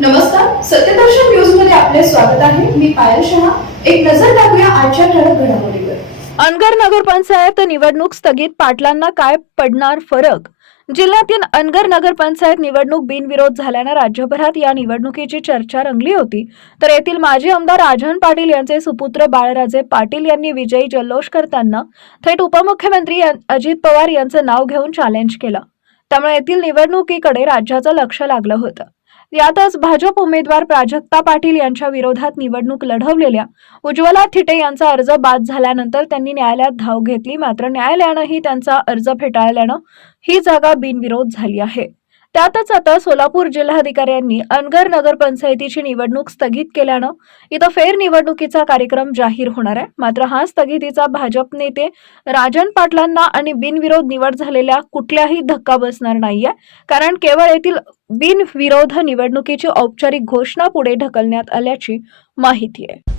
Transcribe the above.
नमस्कार, सत्यदर्शन न्यूज मध्ये आपले स्वागत आहे. मी पायल शहा. एक नजर टाकूया आजच्या ठळक घडामोडीवर. अनगर नगरपंचायत निवडणूक स्थगित, पाटलांना काय पडणार फरक? जिल्ह्यातील अनगर नगरपंचायत निवडणूक बिनविरोध झाल्यानं राज्यभरात या निवडणुकीची चर्चा रंगली होती. तर येथील माजी आमदार राजन पाटील यांचे सुपुत्र बाळराजे पाटील यांनी विजयी जल्लोष करताना थेट उपमुख्यमंत्री अजित पवार यांचं नाव घेऊन चॅलेंज केलं. त्यामुळे येथील निवडणुकीकडे राज्याचं लक्ष लागलं होतं. यातच भाजप उमेदवार प्राजक्ता पाटील यांच्या विरोधात निवडणूक लढवलेल्या उज्ज्वला थिटे यांचा अर्ज बाद झाल्यानंतर त्यांनी न्यायालयात धाव घेतली. मात्र न्यायालयानंही त्यांचा अर्ज फेटाळल्यानं ही जागा बिनविरोध झाली आहे. त्यातच आता सोलापूर जिल्हाधिकाऱ्यांनी अनगर नगरपंचायतीची निवडणूक स्थगित केल्यानं इथं फेरनिवडणुकीचा कार्यक्रम जाहीर होणार आहे. मात्र हा स्थगितीचा भाजप नेते राजन पाटलांना आणि बिनविरोध निवड झालेल्या कुठल्याही धक्का बसणार नाहीये, कारण केवळ येथील बिनविरोध निवडणुकीची औपचारिक घोषणा पुढे ढकलण्यात आल्याची माहिती आहे.